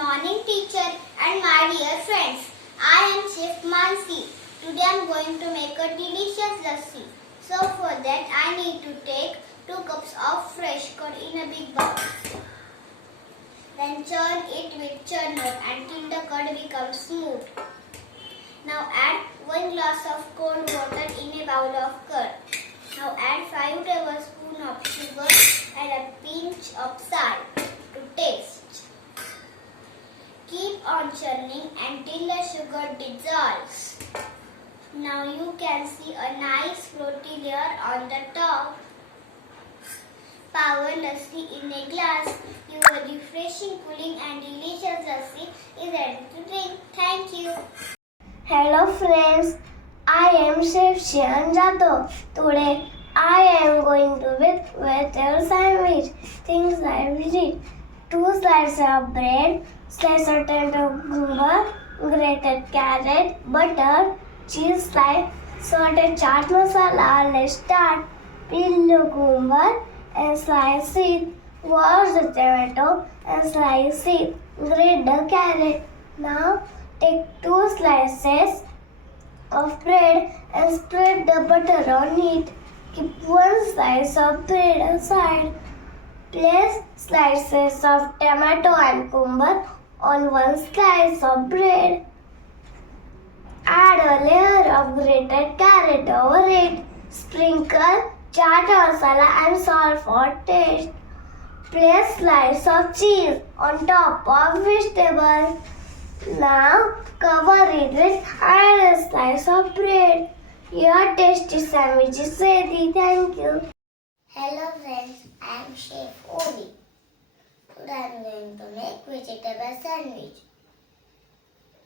morning, teacher and my dear friends. I am Chef Mansi. Today I am going to make a delicious lassi. So for that I need to take 2 cups of fresh curd in a big bowl. Then churn it with churner until the curd becomes smooth. Now add 1 glass of cold water in a bowl of curd. Now add 5 tablespoons of sugar and a pinch of salt to taste. Keep on churning until the sugar dissolves. Now you can see a nice floaty layer on the top. Power lassi in a glass. Your refreshing, cooling and delicious lassi is ready to drink. Thank you. Hello friends, I am Chef Shian Jadhav. Today I am going to make vegetable sandwich. Things I will need: 2 slices of bread, slice of tender cucumber, grated carrot, butter, cheese slice, salted chaat masala. Let's start. Peel the cucumber and slice it. Wash the tomato and slice it. Grate the carrot. Now take 2 slices of bread and spread the butter on it. Keep 1 slice of bread aside. Place slices of tomato and cucumber on 1 slice of bread. Add a layer of grated carrot over it. Sprinkle chaat masala and salt for taste. Place slice of cheese on top of vegetable. Now cover it with another slice of bread. Your tasty sandwich is ready. Thank you. Hello friends, I am Chef Oli. Today I am going to make vegetable sandwich.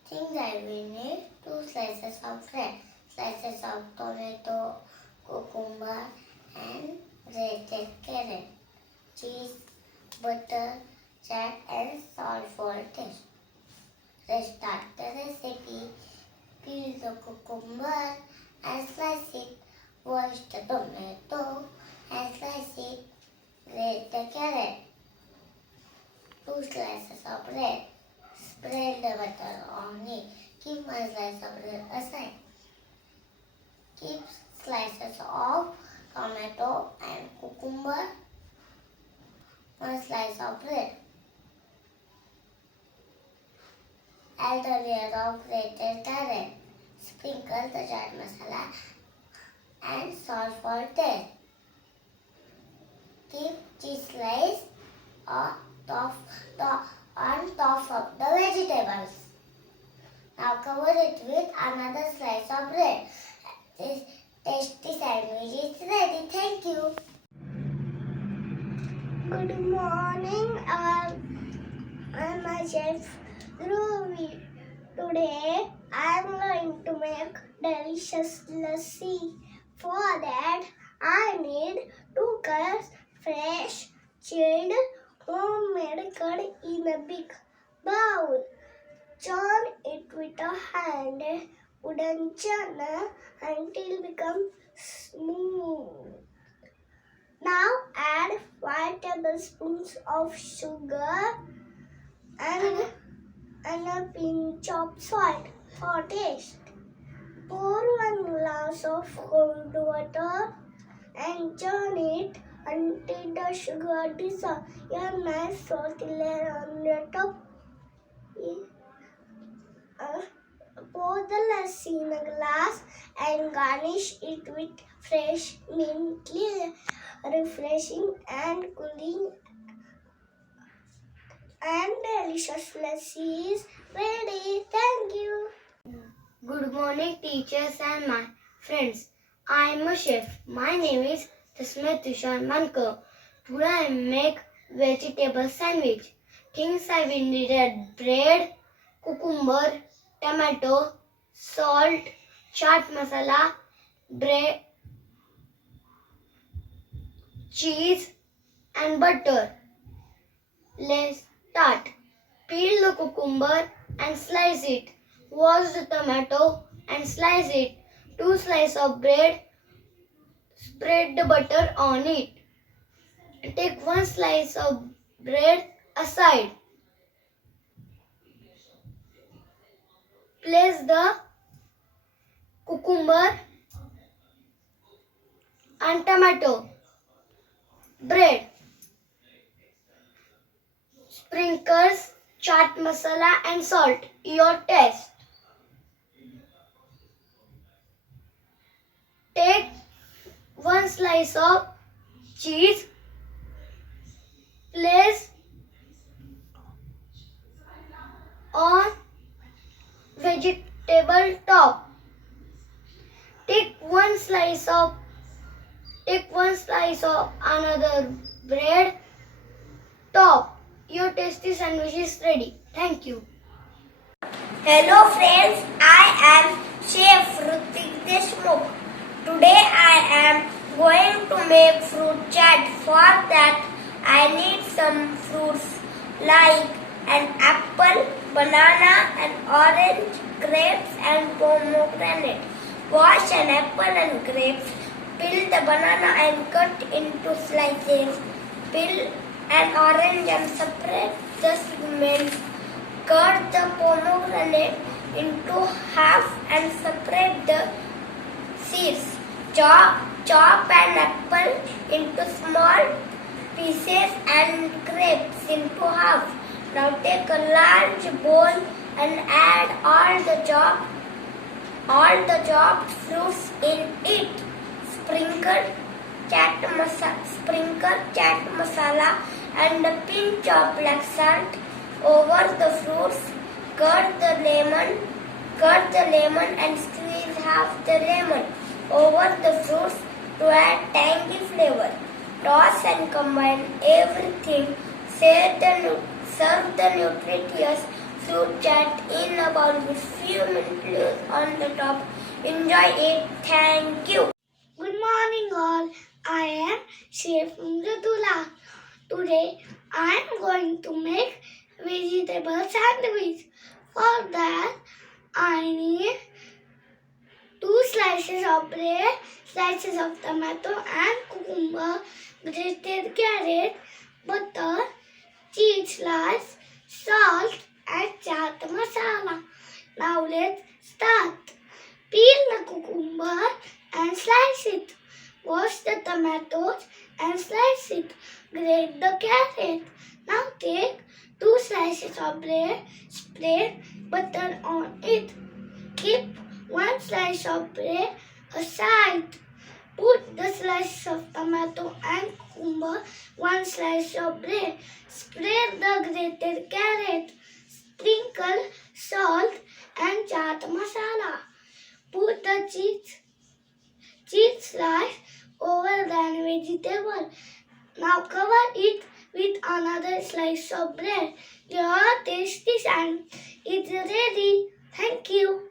Things I will need: 2 slices of bread, slices of tomato, cucumber and grated carrot, cheese, butter, chaat and salt for taste. Let's start the recipe. Peel the cucumber and slice it. Wash the tomato and slice it. Grate the carrot. 2 slices of bread. Spread the butter on it. Keep 1 slice of bread aside. Keep slices of tomato and cucumber. 1 slice of bread. Add a layer of grated carrot. Sprinkle the chaat masala and salt for taste. Keep cheese slice on top of the vegetables. Now cover it with another slice of bread. This tasty sandwich is ready. Thank you. Good morning, all. I am a chef Dhruvi. Today I am going to make delicious lassi. For that I need 2 cups fresh chilled homemade curd in a big bowl. Churn it with a hand wooden churner until become smooth. Now add 5 tablespoons of sugar and a pinch of salt for taste. Pour 1 glass of cold water and churn it until the sugar dissolves. A nice salty layer on the top. Pour the lassi in a glass and garnish it with fresh mint leaves. Refreshing and cooling and delicious lassi is ready. Thank you. Good morning, teachers and my friends. I am a chef. My name is Sr.KG. Today I make vegetable sandwich. Things I will need are bread, cucumber, tomato, salt, chaat masala, bread, cheese and butter. Let's start. Peel the cucumber and slice it. Wash the tomato and slice it. 2 slices of bread. Spread the butter on it. Take 1 slice of bread aside. Place the cucumber and tomato, bread, sprinkles, chaat masala and salt, your taste. Take one slice of cheese, place on vegetable top. Take one slice of another bread top. Your tasty sandwich is ready. Thank you. Hello friends, I am Chef Rutik Deshmukh. Today I am going to make fruit chaat. For that I need some fruits like an apple, banana, an orange, grapes and pomegranate. Wash an apple and grapes. Peel the banana and cut into slices. Peel an orange and separate the segments. Cut the pomegranate into half and separate the seeds. Chop an apple into small pieces and grapes into half. Now take a large bowl and add all the chopped fruits in it. Sprinkle chaat masala and a pinch of black salt over the fruits. Cut the lemon and squeeze half the lemon over the fruits to add tangy flavor. Toss and combine everything. Serve the nutritious fruit chaat in a bowl with few mint on the top. Enjoy it. Thank you. Good morning all. I am Chef Mridula. Today I am going to make vegetable sandwich. For that I need 2 slices of bread, slices of tomato and cucumber, grated carrot, butter, cheese slice, salt and chaat masala. Now let's start. Peel the cucumber and slice it. Wash the tomatoes and slice it. Grate the carrot. Now take 2 slices of bread, spread butter on it. Keep 1 slice of bread aside. Put the slices of tomato and cucumber, 1 slice of bread. Spread the grated carrot. Sprinkle salt and chaat masala. Put the cheese slice over the vegetable. Now cover it with another slice of bread. Your tasty sandwich is ready. Thank you.